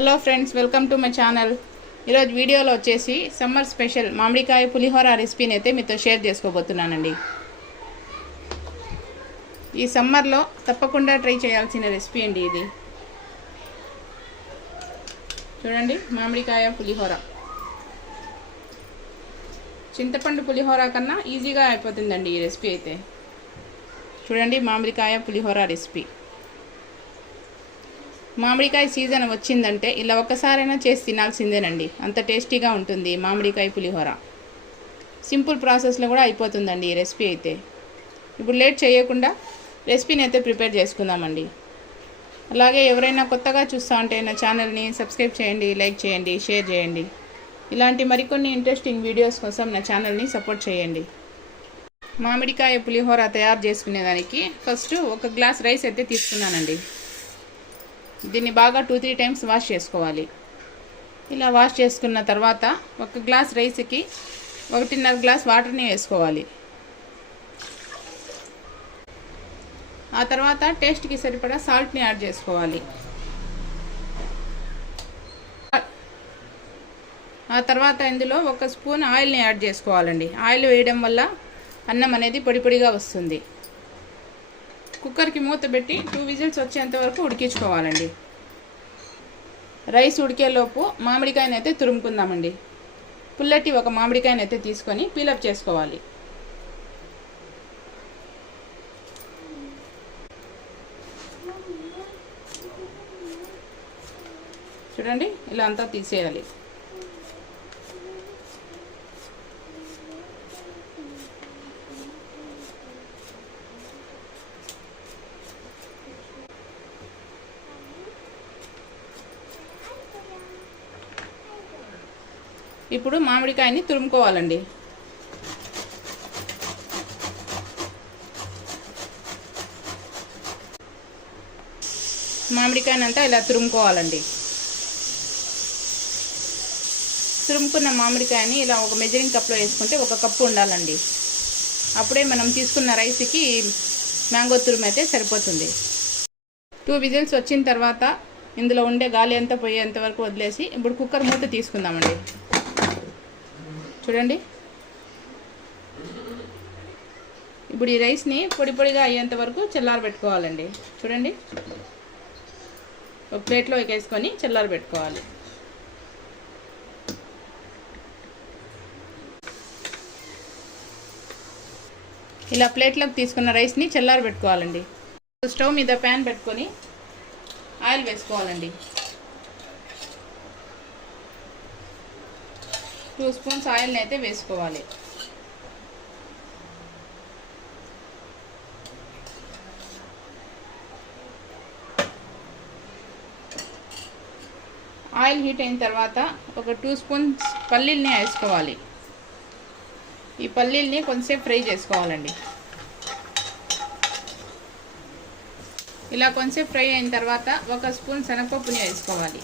Hello friends welcome to my channel ఈరోజు వీడియోలో వచ్చేసి సమ్మర్ స్పెషల్ మామిడికాయ పులిహోర రెసిపీని అయితే మీతో షేర్ చేసుకోబోతున్నానండి. ఈ సమ్మర్లో తప్పకుండా ట్రై చేయాల్సిన రెసిపీ అండి ఇది. చూడండి మామిడికాయ పులిహోర. చింతపండు పులిహోర కన్నా ఈజీగా అయిపోతుందండి ఈ రెసిపీ అయితే. చూడండి మామిడికాయ పులిహోర రెసిపీ. మామిడికాయ సీజన్ వచ్చిందంటే ఇలా ఒక్కసారైనా చేసి తినాల్సిందేనండి. అంత టేస్టీగా ఉంటుంది మామిడికాయ పులిహోర. సింపుల్ ప్రాసెస్లో కూడా అయిపోతుందండి ఈ రెసిపీ అయితే. ఇప్పుడు లేట్ చేయకుండా రెసిపీని అయితే ప్రిపేర్ చేసుకుందామండి. అలాగే ఎవరైనా కొత్తగా చూస్తూ ఉంటే నా ఛానల్ని సబ్స్క్రైబ్ చేయండి లైక్ చేయండి షేర్ చేయండి. ఇలాంటి మరికొన్ని ఇంట్రెస్టింగ్ వీడియోస్ కోసం నా ఛానల్ని సపోర్ట్ చేయండి. మామిడికాయ పులిహోర తయారు చేసుకునేదానికి ఫస్ట్ ఒక గ్లాస్ రైస్ అయితే తీసుకున్నానండి. దీన్ని బాగా టూ త్రీ టైమ్స్ వాష్ చేసుకోవాలి. ఇలా వాష్ చేసుకున్న తర్వాత ఒక గ్లాస్ రైస్కి ఒకటిన్నర గ్లాస్ వాటర్ని వేసుకోవాలి. ఆ తర్వాత టేస్ట్కి సరిపడా సాల్ట్ని యాడ్ చేసుకోవాలి. ఆ తర్వాత ఇందులో ఒక స్పూన్ ఆయిల్ని యాడ్ చేసుకోవాలండి. ఆయిల్ వేయడం వల్ల అన్నం అనేది పొడి పొడిగా వస్తుంది. కుక్కర్కి మూత పెట్టి టూ విజిల్స్ వచ్చేంత వరకు ఉడికించుకోవాలండి. రైస్ ఉడికేలోపు మామిడికాయని అయితే తురుముకుందామండి. పుల్లటి ఒక మామిడికాయని అయితే తీసుకొని పీలప్ చేసుకోవాలి. చూడండి ఇలా అంతా తీసేయాలి. ఇప్పుడు మామిడికాయని తురుముకోవాలండి. మామిడికాయనంతా ఇలా తురుముకోవాలండి. తురుముకున్న మామిడికాయని ఇలా ఒక మెజరింగ్ కప్లో వేసుకుంటే ఒక కప్పు ఉండాలండి. అప్పుడే మనం తీసుకున్న రైస్కి మ్యాంగో తురుము అయితే సరిపోతుంది. టూ విజిల్స్ వచ్చిన తర్వాత ఇందులో ఉండే గాలి అంతా పోయేంత వరకు వదిలేసి ఇప్పుడు కుక్కర్ మూత తీసుకుందామండి. చూడండి. ఇప్పుడు ఈ రైస్ని పొడి పొడిగా అయ్యేంత వరకు చల్లారబెట్టుకోవాలండి చూడండి. ఒక ప్లేట్లో వేసుకొని చల్లారబెట్టుకోవాలి ఇలా ప్లేట్లోకి తీసుకున్న రైస్ని చల్లారబెట్టుకోవాలండి స్టవ్ మీద ప్యాన్ పెట్టుకొని ఆయిల్ వేసుకోవాలండి. టూ స్పూన్స్ ఆయిల్ని అయితే వేసుకోవాలి. ఆయిల్ హీట్ అయిన తర్వాత ఒక టూ స్పూన్స్ పల్లీల్ని వేసుకోవాలి. ఈ పల్లీల్ని కొంచెంసేపు ఫ్రై చేసుకోవాలండి. ఇలా కొంచెంసేపు ఫ్రై అయిన తర్వాత ఒక స్పూన్ శనగపప్పుని వేసుకోవాలి.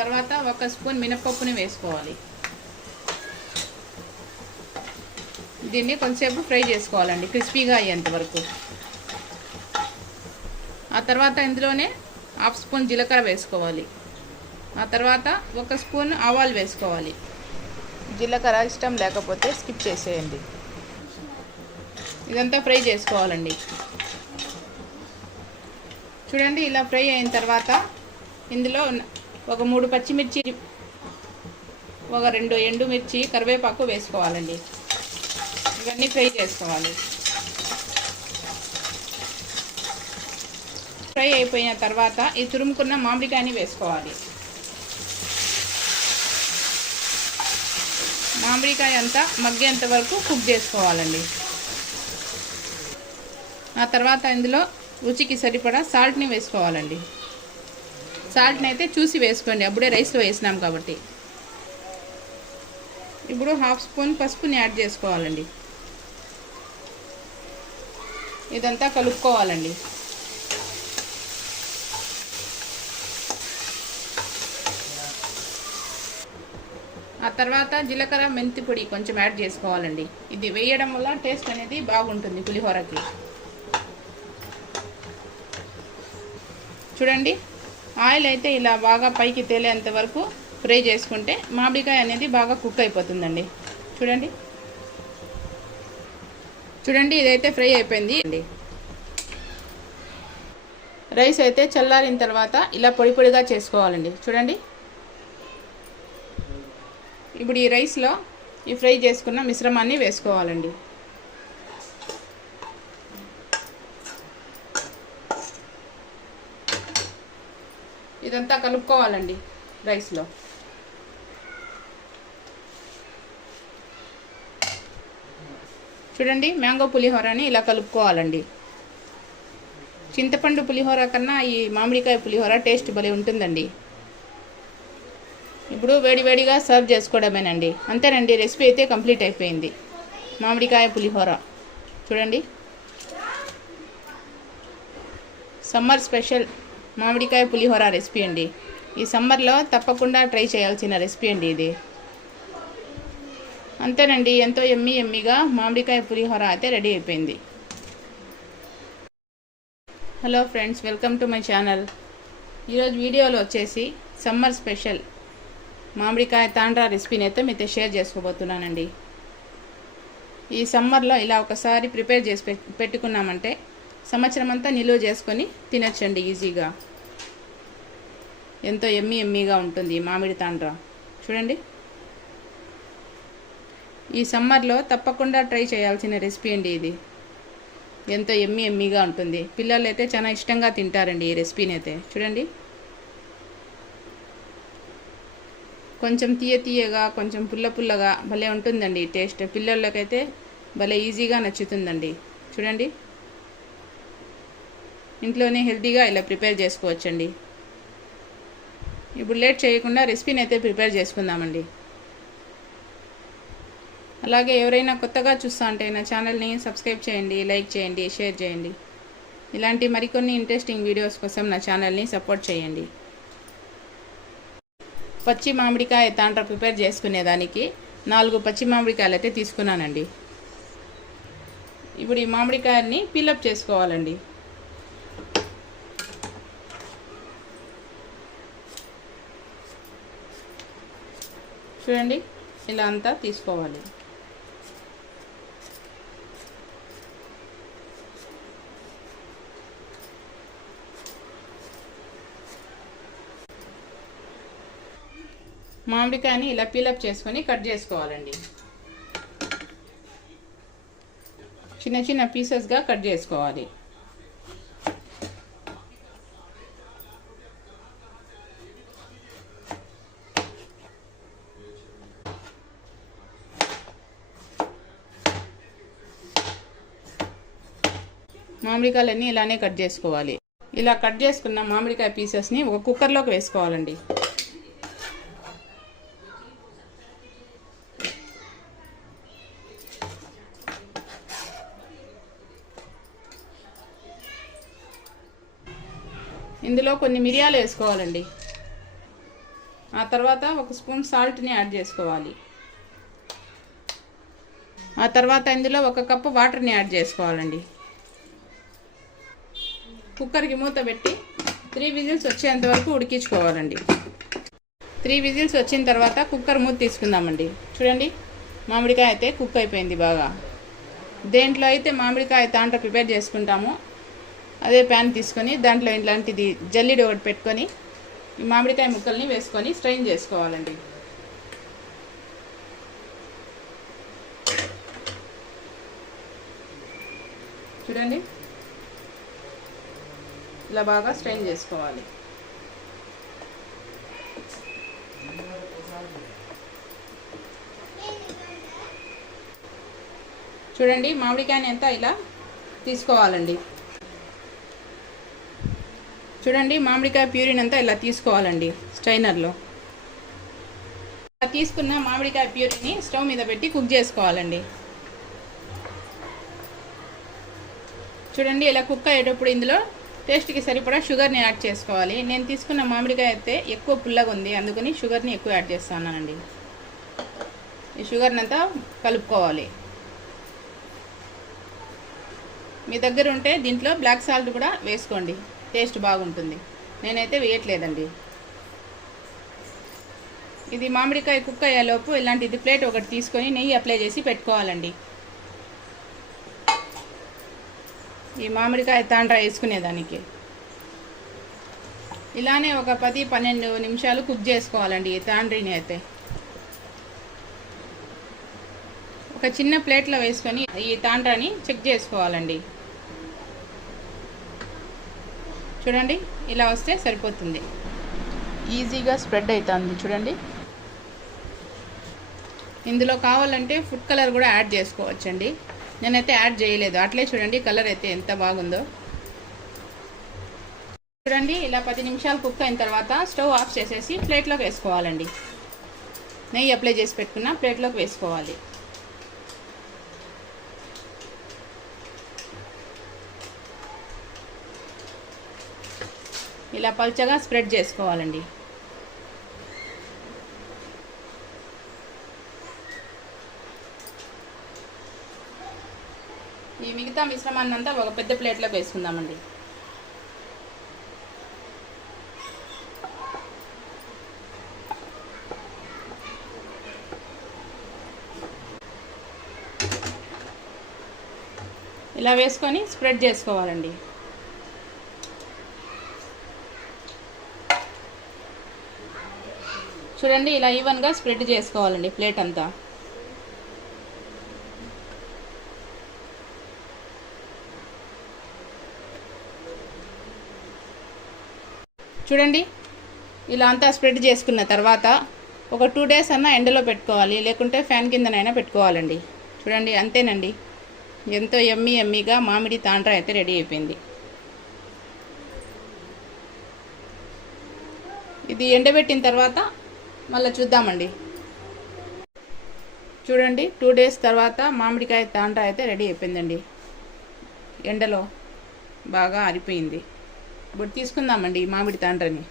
తర్వాత ఒక స్పూన్ మినపప్పుని వేసుకోవాలి. దీన్ని కొంచెంసేపు ఫ్రై చేసుకోవాలండి క్రిస్పీగా అయ్యేంత వరకు. ఆ తర్వాత ఇందులోనే హాఫ్ స్పూన్ జీలకర్ర వేసుకోవాలి. ఆ తర్వాత ఒక స్పూన్ ఆవాలు వేసుకోవాలి. జీలకర్ర ఇష్టం లేకపోతే స్కిప్ చేసేయండి. ఇదంతా ఫ్రై చేసుకోవాలండి. చూడండి ఇలా ఫ్రై అయిన తర్వాత ఇందులో ఒక మూడు పచ్చిమిర్చి ఒక రెండు ఎండుమిర్చి కరివేపాకు వేసుకోవాలండి. ఇవన్నీ ఫ్రై చేసుకోవాలి. ఫ్రై అయిపోయిన తర్వాత ఈ తురుముకున్న మామిడికాయని వేసుకోవాలి. మామిడికాయ అంతా మగ్గేంత వరకు కుక్ చేసుకోవాలండి. ఆ తర్వాత ఇందులో రుచికి సరిపడా సాల్ట్ని వేసుకోవాలండి. సాల్ట్ని అయితే చూసి వేసుకోండి. అప్పుడే రైస్లో వేసినాం కాబట్టి. ఇప్పుడు హాఫ్ స్పూన్ పసుపుని యాడ్ చేసుకోవాలండి. ఇదంతా కలుపుకోవాలండి. ఆ తర్వాత జీలకర్ర మెంతి పొడి కొంచెం యాడ్ చేసుకోవాలండి. ఇది వేయడం వల్ల టేస్ట్ అనేది బాగుంటుంది పులిహోరకి. చూడండి. ఆయిల్ అయితే ఇలా బాగా పైకి తేలేంత వరకు ఫ్రై చేసుకుంటే మామిడికాయ అనేది బాగా కుక్ అయిపోతుందండి. చూడండి. చూడండి ఇదైతే ఫ్రై అయిపోయింది. అండి రైస్ అయితే చల్లారిన తర్వాత ఇలా పొడి పొడిగా చేసుకోవాలండి. చూడండి. ఇప్పుడు ఈ రైస్లో ఈ ఫ్రై చేసుకున్న మిశ్రమాన్ని వేసుకోవాలండి. ఇదంతా కలుపుకోవాలండి రైస్లో. చూడండి మ్యాంగో పులిహోరని ఇలా కలుపుకోవాలండి. చింతపండు పులిహోర కన్నా ఈ మామిడికాయ పులిహోర టేస్ట్ భలే ఉంటుందండి. ఇప్పుడు వేడివేడిగా సర్వ్ చేసుకోవడమేనండి. అంతేనండి రెసిపీ అయితే కంప్లీట్ అయిపోయింది. మామిడికాయ పులిహోర. చూడండి. Summer special. మామిడికాయ పులిహోర రెసిపీ అండి. ఈ సమ్మర్లో తప్పకుండా ట్రై చేయాల్సిన రెసిపీ అండి ఇది. అంతేనండి ఎంతో ఎమ్మి ఎమ్మిగా మామిడికాయ పులిహోర అయితే రెడీ అయిపోయింది. Hello friends welcome to my channel. ఈరోజు వీడియోలో వచ్చేసి సమ్మర్ స్పెషల్ మామిడికాయ తాండ్రా రెసిపీని అయితే మీతో షేర్ చేసుకోబోతున్నానండి. ఈ సమ్మర్లో ఇలా ఒకసారి ప్రిపేర్ చేసి పెట్టుకున్నామంటే సంవత్సరం అంతా నిలువ చేసుకొని తినచ్చండి ఈజీగా. ఎంతో ఎమ్మి ఎమ్మిగా ఉంటుంది మామిడి తాండ్ర. చూడండి. ఈ సమ్మర్లో తప్పకుండా ట్రై చేయాల్సిన రెసిపీ అండి ఇది. ఎంతో ఎమ్మి ఎమ్మిగా ఉంటుంది. పిల్లలు అయితే చాలా ఇష్టంగా తింటారండి ఈ రెసిపీని అయితే చూడండి. కొంచెం తీయ తీయగా కొంచెం పుల్ల పుల్లగా భలే ఉంటుందండి టేస్ట్. పిల్లలకైతే భలే ఈజీగా నచ్చుతుందండి. చూడండి. ఇంట్లోనే హెల్తీగా ఇలా ప్రిపేర్ చేసుకోవచ్చండి. ఇప్పుడు లేట్ చేయకుండా రెసిపీని అయితే ప్రిపేర్ చేసుకుందామండి. అలాగే ఎవరైనా కొత్తగా చూస్తా ఉంటే నా ఛానల్ని సబ్స్క్రైబ్ చేయండి లైక్ చేయండి షేర్ చేయండి. ఇలాంటి మరికొన్ని ఇంట్రెస్టింగ్ వీడియోస్ కోసం నా ఛానల్ని సపోర్ట్ చేయండి. పచ్చి మామిడికాయ తాండ్ర ప్రిపేర్ చేసుకునేదానికి నాలుగు పచ్చి మామిడికాయలు అయితే తీసుకున్నానండి. ఇప్పుడు ఈ మామిడికాయల్ని పీలప్ చేసుకోవాలండి. చూడండి. ఇలా అంతా తీసుకోవాలి. మామిడికాయని ఇలా పీలప్ చేసుకొని కట్ చేసుకోవాలండి. చిన్న చిన్న పీసెస్గా కట్ చేసుకోవాలి. మామిడికాయలన్నీ ఇలానే కట్ చేసుకోవాలి. ఇలా కట్ చేసుకున్న మామిడికాయ పీసెస్ని ఒక కుక్కర్లోకి వేసుకోవాలండి. ఇందులో కొన్ని మిరియాలు వేసుకోవాలండి. ఆ తర్వాత ఒక స్పూన్ సాల్ట్ని యాడ్ చేసుకోవాలి. ఆ తర్వాత ఇందులో ఒక కప్పు వాటర్ని యాడ్ చేసుకోవాలండి. కుక్కర్కి మూత పెట్టి త్రీ విజిల్స్ వచ్చేంత వరకు ఉడికించుకోవాలండి. త్రీ విజిల్స్ వచ్చిన తర్వాత కుక్కర్ మూత తీసుకుందామండి. చూడండి మామిడికాయ అయితే కుక్ అయిపోయింది బాగా. దేంట్లో అయితే మామిడికాయ తాంట ప్రిపేర్ చేసుకుంటామో అదే ప్యాన్ తీసుకొని దాంట్లో ఇలాంటిది జల్లిడి ఒకటి పెట్టుకొని ఈ మామిడికాయ ముక్కల్ని వేసుకొని స్ట్రైన్ చేసుకోవాలండి. చూడండి ఇలా బాగా స్ట్రెయిన్ చేసుకోవాలి. చూడండి మామిడికాయని అంతా ఇలా తీసుకోవాలండి. చూడండి మామిడికాయ ప్యూరిన్ అంతా ఇలా తీసుకోవాలండి స్ట్రైనర్లో. తీసుకున్న మామిడికాయ ప్యూరిని స్టవ్ మీద పెట్టి కుక్ చేసుకోవాలండి. చూడండి ఇలా కుక్ అయ్యేటప్పుడు ఇందులో టేస్ట్కి సరిపడా షుగర్ని యాడ్ చేసుకోవాలి. నేను తీసుకున్న మామిడికాయ అయితే ఎక్కువ పుల్లగా ఉంది. అందుకని షుగర్ని ఎక్కువ యాడ్ చేస్తున్నానండి ఈ షుగర్ని అంతా కలుపుకోవాలి. మీ దగ్గర ఉంటే దీంట్లో బ్లాక్ సాల్ట్ కూడా వేసుకోండి. టేస్ట్ బాగుంటుంది. నేనైతే వేయట్లేదండి. ఇది మామిడికాయ కుక్ అయ్యేలోపు ఇలాంటిది ప్లేట్ ఒకటి తీసుకొని నెయ్యి అప్లై చేసి పెట్టుకోవాలండి. ఈ మామిడికాయ తాండ్ర వేసుకునేదానికి. ఇలానే ఒక పది పన్నెండు నిమిషాలు కుక్ చేసుకోవాలండి ఈ తాండ్రిని అయితే. ఒక చిన్న ప్లేట్లో వేసుకొని ఈ తాండ్రాని చెక్ చేసుకోవాలండి. చూడండి ఇలా వస్తే సరిపోతుంది. ఈజీగా స్ప్రెడ్ అవుతుంది చూడండి. ఇందులో కావాలంటే ఫుడ్ కలర్ కూడా యాడ్ చేసుకోవచ్చండి. నేనైతే యాడ్ చేయలేదు. అట్లే చూడండి కలర్ అయితే ఎంత బాగుందో. చూడండి ఇలా పది నిమిషాలు కుక్ అయిన తర్వాత స్టవ్ ఆఫ్ చేసేసి ప్లేట్లోకి వేసుకోవాలండి. నెయ్యి అప్లై చేసి పెట్టుకున్న ప్లేట్లోకి వేసుకోవాలి. ఇలా పల్చగా స్ప్రెడ్ చేసుకోవాలండి. ఈ మిగతా మిశ్రమాన్ని అంతా ఒక పెద్ద ప్లేట్లోకి వేసుకుందామండి. ఇలా వేసుకొని స్ప్రెడ్ చేసుకోవాలండి. చూడండి ఇలా ఈవెన్గా స్ప్రెడ్ చేసుకోవాలండి ప్లేట్ అంతా. చూడండి. ఇలా అంతా స్ప్రెడ్ చేసుకున్న తర్వాత ఒక టూ డేస్ అన్నా ఎండలో పెట్టుకోవాలి. లేకుంటే ఫ్యాన్ కిందనైనా పెట్టుకోవాలండి. చూడండి అంతేనండి. ఎంతో ఎమ్మి ఎమ్మిగా మామిడి తాండ్ర అయితే రెడీ అయిపోయింది. ఇది ఎండబెట్టిన తర్వాత మళ్ళీ చూద్దామండి. చూడండి టూ డేస్ తర్వాత మామిడికాయ తాండ్ర అయితే రెడీ అయిపోయిందండి. ఎండలో బాగా ఆరిపోయింది. ఇప్పుడు తీసుకుందామండి ఈ మామిడి తాండ్రని.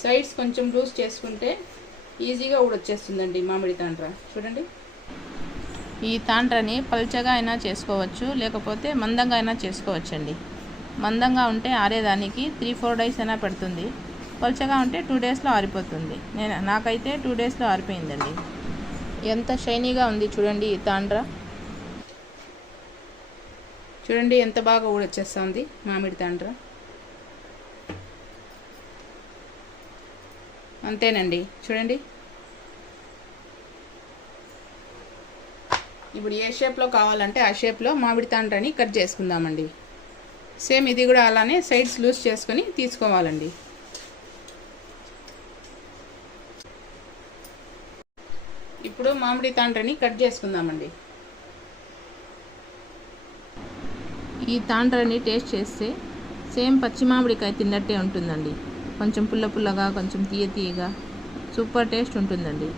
సైడ్స్ కొంచెం లూజ్ చేసుకుంటే ఈజీగా ఊడొచ్చేస్తుందండి మామిడి తాండ్ర. చూడండి. ఈ తాండ్రని పల్చగా అయినా చేసుకోవచ్చు లేకపోతే మందంగా అయినా చేసుకోవచ్చండి. మందంగా ఉంటే ఆరేదానికి త్రీ ఫోర్ డేస్ అయినా పెడుతుంది. పల్చగా ఉంటే టూ డేస్లో ఆరిపోతుంది. నేను నాకైతే టూ డేస్లో ఆరిపోయిందండి. ఎంత షైనీగా ఉంది చూడండి ఈ తాండ్ర. చూడండి ఎంత బాగా ఊడొచ్చేస్తుంది మామిడి తాండ్ర. అంతేనండి చూడండి. ఇప్పుడు ఏ షేప్లో కావాలంటే ఆ షేప్లో మామిడి తాండ్రని కట్ చేసుకుందామండి. సేమ్ ఇది కూడా అలానే సైడ్స్ లూజ్ చేసుకొని తీసుకోవాలండి. ఇప్పుడు మామిడి తాండ్రని కట్ చేసుకుందామండి. ఈ తాండ్రని టేస్ట్ చేస్తే సేమ్ పచ్చి మామిడికాయ తిన్నట్టే ఉంటుందండి. కొంచెం పుల్ల పుల్లగా కొంచెం తీయ తీయగా సూపర్ టేస్ట్ ఉంటుందండి.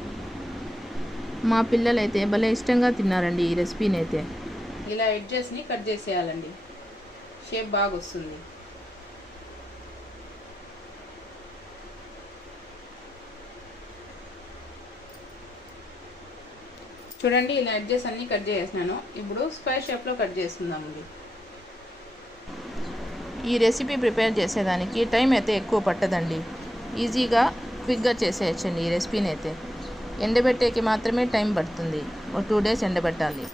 మా పిల్లలైతే భలే ఇష్టంగా తిన్నారండి ఈ రెసిపీని అయితే ఇలా ఎడ్జెస్ని కట్ చేసేయాలండి. షేప్ బాగా వస్తుంది చూడండి ఇలా ఎడ్జెస్ అన్నీ కట్ చేసేసినాను ఇప్పుడు స్క్వేర్ షేప్లో కట్ చేస్తుందామండి ఈ రెసిపీ ప్రిపేర్ చేసేదానికి టైం అయితే ఎక్కువ పట్టదండి. ఈజీగా క్విక్గా చేసేయచ్చండి ఈ రెసిపీని అయితే ఎండబెట్టేకి మాత్రమే టైం పడుతుంది. ఒక టూ డేస్ ఎండబెట్టాలి.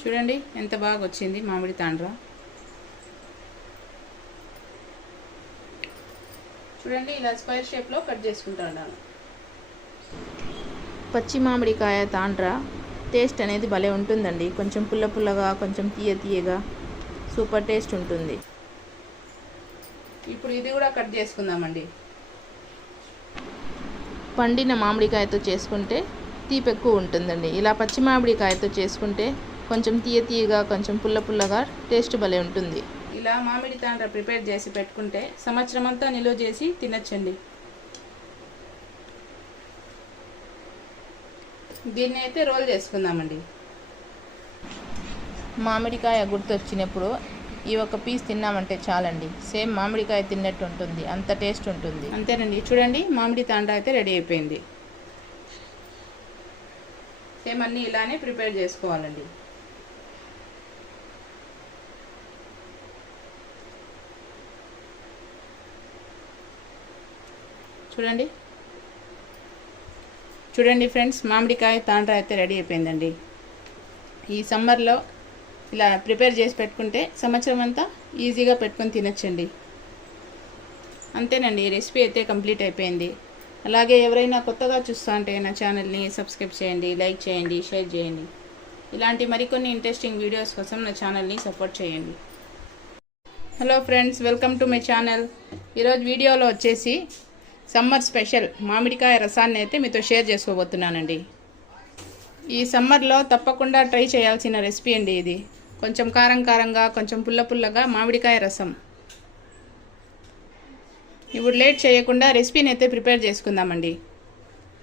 చూడండి ఎంత బాగా వచ్చింది మామిడి తాండ్ర. చూడండి ఇలా స్క్వేర్ షేప్లో కట్ చేసుకుంటాను పచ్చి మామిడికాయ తాండ్ర టేస్ట్ అనేది భలే ఉంటుందండి. కొంచెం పుల్ల పుల్లగా కొంచెం తీయ తీయగా సూపర్ టేస్ట్ ఉంటుంది. ఇప్పుడు ఇది కూడా కట్ చేసుకుందామండి. పండిన మామిడికాయతో చేసుకుంటే తీపి ఎక్కువ ఉంటుందండి. ఇలా పచ్చి మామిడికాయతో చేసుకుంటే కొంచెం తీయ తీయగా కొంచెం పుల్ల పుల్లగా టేస్ట్ భలే ఉంటుంది. ఇలా మామిడి తాండ్ర ప్రిపేర్ చేసి పెట్టుకుంటే సంవత్సరం అంతా నిలువ చేసి తినచ్చండి. దీన్ని అయితే రోల్ చేసుకుందామండి. మామిడికాయ గుర్తొచ్చినప్పుడు ఈ ఒక పీస్ తిన్నామంటే చాలండి. సేమ్ మామిడికాయ తిన్నట్టు ఉంటుంది. అంత టేస్ట్ ఉంటుంది. అంతేనండి. చూడండి మామిడి తాండ అయితే రెడీ అయిపోయింది. సేమ్ అన్నీ ఇలానే ప్రిపేర్ చేసుకోవాలండి. చూడండి చూడండి ఫ్రెండ్స్ మామిడికాయ తాండ్ర అయితే రెడీ అయిపోయిందండి. ఈ సమ్మర్లో ఇలా ప్రిపేర్ చేసి పెట్టుకుంటే సంవత్సరం అంతా ఈజీగా పెట్టుకొని తినచ్చండి. అంతేనండి ఈ రెసిపీ అయితే కంప్లీట్ అయిపోయింది. అలాగే ఎవరైనా కొత్తగా చూస్తా ఉంటే నా ఛానల్ని సబ్స్క్రైబ్ చేయండి లైక్ చేయండి షేర్ చేయండి. ఇలాంటి మరికొన్ని ఇంట్రెస్టింగ్ వీడియోస్ కోసం నా ఛానల్ని సపోర్ట్ చేయండి. Hello friends welcome to my channel. ఈరోజు వీడియోలో వచ్చేసి సమ్మర్ స్పెషల్ మామిడికాయ రసాన్ని అయితే మీతో షేర్ చేసుకోబోతున్నానండి. ఈ సమ్మర్లో తప్పకుండా ట్రై చేయాల్సిన రెసిపీ అండి ఇది. కొంచెం కారం కారంగా కొంచెం పుల్ల పుల్లగా మామిడికాయ రసం. ఇప్పుడు లేట్ చేయకుండా రెసిపీని అయితే ప్రిపేర్ చేసుకుందామండి.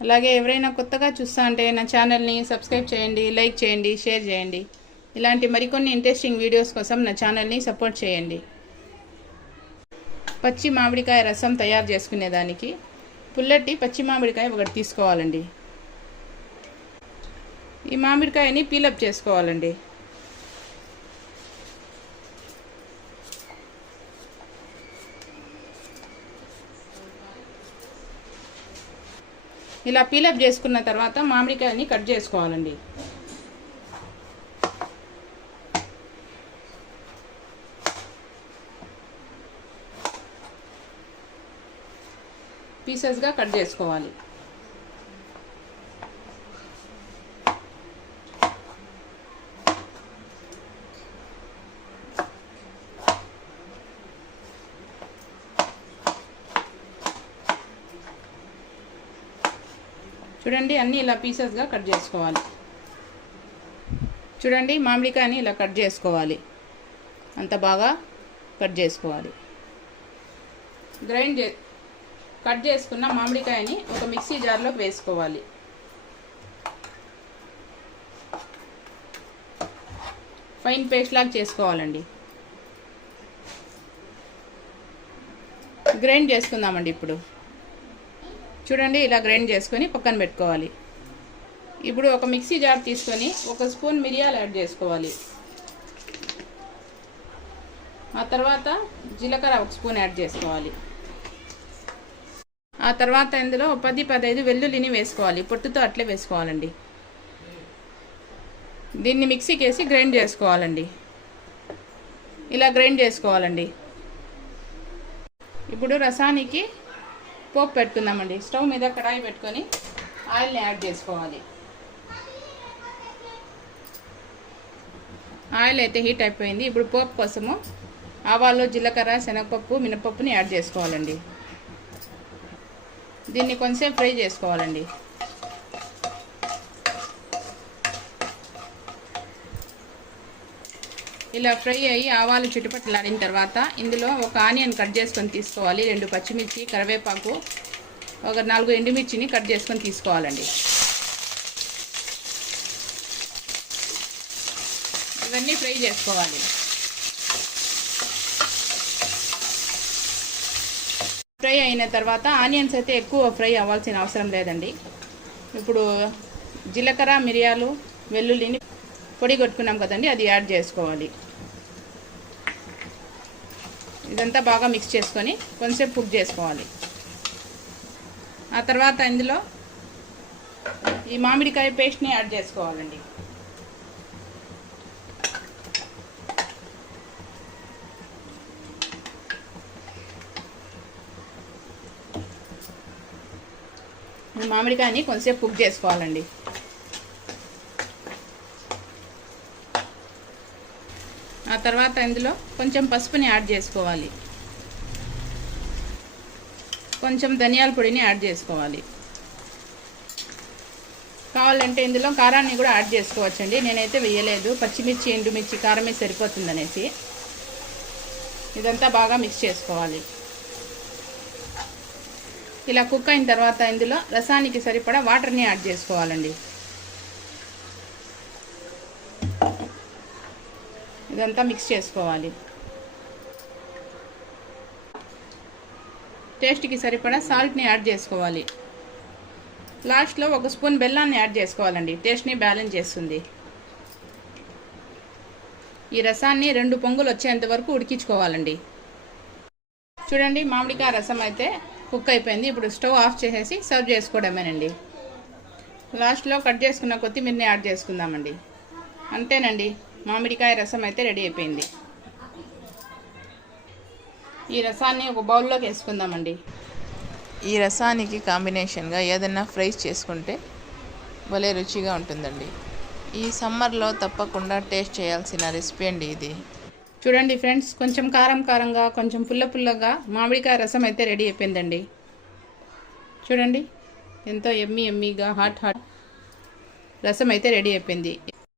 అలాగే ఎవరైనా కొత్తగా చూస్తా అంటే నా ఛానల్ని సబ్స్క్రైబ్ చేయండి లైక్ చేయండి షేర్ చేయండి. ఇలాంటి మరికొన్ని ఇంట్రెస్టింగ్ వీడియోస్ కోసం నా ఛానల్ని సపోర్ట్ చేయండి. పచ్చి మామిడికాయ రసం తయారు చేసుకునేదానికి పుల్లటి పచ్చి మామిడికాయ ఒకటి తీసుకోవాలండి. ఈ మామిడికాయని పీలప్ చేసుకోవాలండి. ఇలా పీలప్ చేసుకున్న తర్వాత మామిడికాయని కట్ చేసుకోవాలండి. పీసెస్గా కట్ చేసుకోవాలి. చూడండి అన్నీ ఇలా పీసెస్గా కట్ చేసుకోవాలి. చూడండి మామిడికాయని ఇలా కట్ చేసుకోవాలి. అంత బాగా కట్ చేసుకోవాలి. గ్రైండ్ చే కట్ చేసుకున్న మామిడికాయని ఒక మిక్సీ జార్లోకి వేసుకోవాలి. ఫైన్ పేస్ట్ లాగా చేసుకోవాలండి. గ్రైండ్ చేసుకుందామండి ఇప్పుడు. చూడండి ఇలా గ్రైండ్ చేసుకొని పక్కన పెట్టుకోవాలి. ఇప్పుడు ఒక మిక్సీ జార్ తీసుకొని ఒక స్పూన్ మిరియాలు యాడ్ చేసుకోవాలి. ఆ తర్వాత జీలకర్ర ఒక స్పూన్ యాడ్ చేసుకోవాలి. ఆ తర్వాత ఇందులో పది పదహైదు వెల్లుల్లిని వేసుకోవాలి. పొట్టుతో అట్లే వేసుకోవాలండి. దీన్ని మిక్సీకి వేసి గ్రైండ్ చేసుకోవాలండి. ఇలా గ్రైండ్ చేసుకోవాలండి. ఇప్పుడు రసానికి పోపు పెట్టుకుందామండి స్టవ్ మీద కడాయి పెట్టుకొని ఆయిల్ని యాడ్ చేసుకోవాలి. ఆయిల్ అయితే హీట్ అయిపోయింది. ఇప్పుడు పోపు కోసము ఆవాలు జీలకర్ర శనగపప్పు మినపప్పుని యాడ్ చేసుకోవాలండి. దీన్ని కొంచెం ఫ్రై చేసుకోవాలండి. ఇలా ఫ్రై అయ్యి ఆవాలు చుట్టుపట్లాడిన తర్వాత ఇందులో ఒక ఆనియన్ కట్ చేసుకొని తీసుకోవాలి. రెండు పచ్చిమిర్చి కరివేపాకు ఒక నాలుగు ఎండుమిర్చిని కట్ చేసుకొని తీసుకోవాలండి. ఇవన్నీ ఫ్రై చేసుకోవాలి. ఫ్రై అయిన తర్వాత ఆనియన్స్ అయితే ఎక్కువ ఫ్రై అవ్వాల్సిన అవసరం లేదండి. ఇప్పుడు జీలకర్ర మిరియాలు వెల్లుల్లిని పొడి కొట్టుకున్నాం కదండి అది యాడ్ చేసుకోవాలి. ఇదంతా బాగా మిక్స్ చేసుకొని కొంచెం కుక్ చేసుకోవాలి. ఆ తర్వాత ఇందులో ఈ మామిడికాయ పేస్ట్ని యాడ్ చేసుకోవాలండి. మామిడికాయని కొంచెంసేపు కుక్ చేసుకోవాలండి. ఆ తర్వాత ఇందులో కొంచెం పసుపుని యాడ్ చేసుకోవాలి. కొంచెం ధనియాల పొడిని యాడ్ చేసుకోవాలి. కావాలంటే ఇందులో కారాన్ని కూడా యాడ్ చేసుకోవచ్చండి. నేనైతే వేయలేదు. పచ్చిమిర్చి ఎండుమిర్చి కారమే సరిపోతుందనేసి. ఇదంతా బాగా మిక్స్ చేసుకోవాలి. ఇలా కుక్ అయిన తర్వాత ఇందులో రసానికి సరిపడా వాటర్ని యాడ్ చేసుకోవాలండి. ఇదంతా మిక్స్ చేసుకోవాలి. టేస్ట్కి సరిపడా సాల్ట్ని యాడ్ చేసుకోవాలి. లాస్ట్లో ఒక స్పూన్ బెల్లాన్ని యాడ్ చేసుకోవాలండి. టేస్ట్ని బ్యాలెన్స్ చేస్తుంది. ఈ రసాన్ని రెండు పొంగులు వచ్చేంత వరకు ఉడికించుకోవాలండి. చూడండి మామిడికాయ రసం అయితే కుక్ అయిపోయింది. ఇప్పుడు స్టవ్ ఆఫ్ చేసేసి సర్వ్ చేసుకోవడమేనండి. లాస్ట్లో కట్ చేసుకున్న కొత్తిమీరని యాడ్ చేసుకుందామండి. అంతేనండి మామిడికాయ రసం అయితే రెడీ అయిపోయింది. ఈ రసాన్ని ఒక బౌల్లోకి వేసుకుందామండి. ఈ రసానికి కాంబినేషన్గా ఏదైనా ఫ్రైస్ చేసుకుంటే భలే రుచిగా ఉంటుందండి. ఈ సమ్మర్లో తప్పకుండా టేస్ట్ చేయాల్సిన రెసిపీ అండి ఇది. చూడండి ఫ్రెండ్స్ కొంచెం కారం కారంగా కొంచెం పుల్ల పుల్లగా మామిడికాయ రసం అయితే రెడీ అయిపోయిందండి. చూడండి ఎంతో ఎమ్మి ఎమ్మిగా హాట్ హాట్ రసం అయితే రెడీ అయిపోయింది.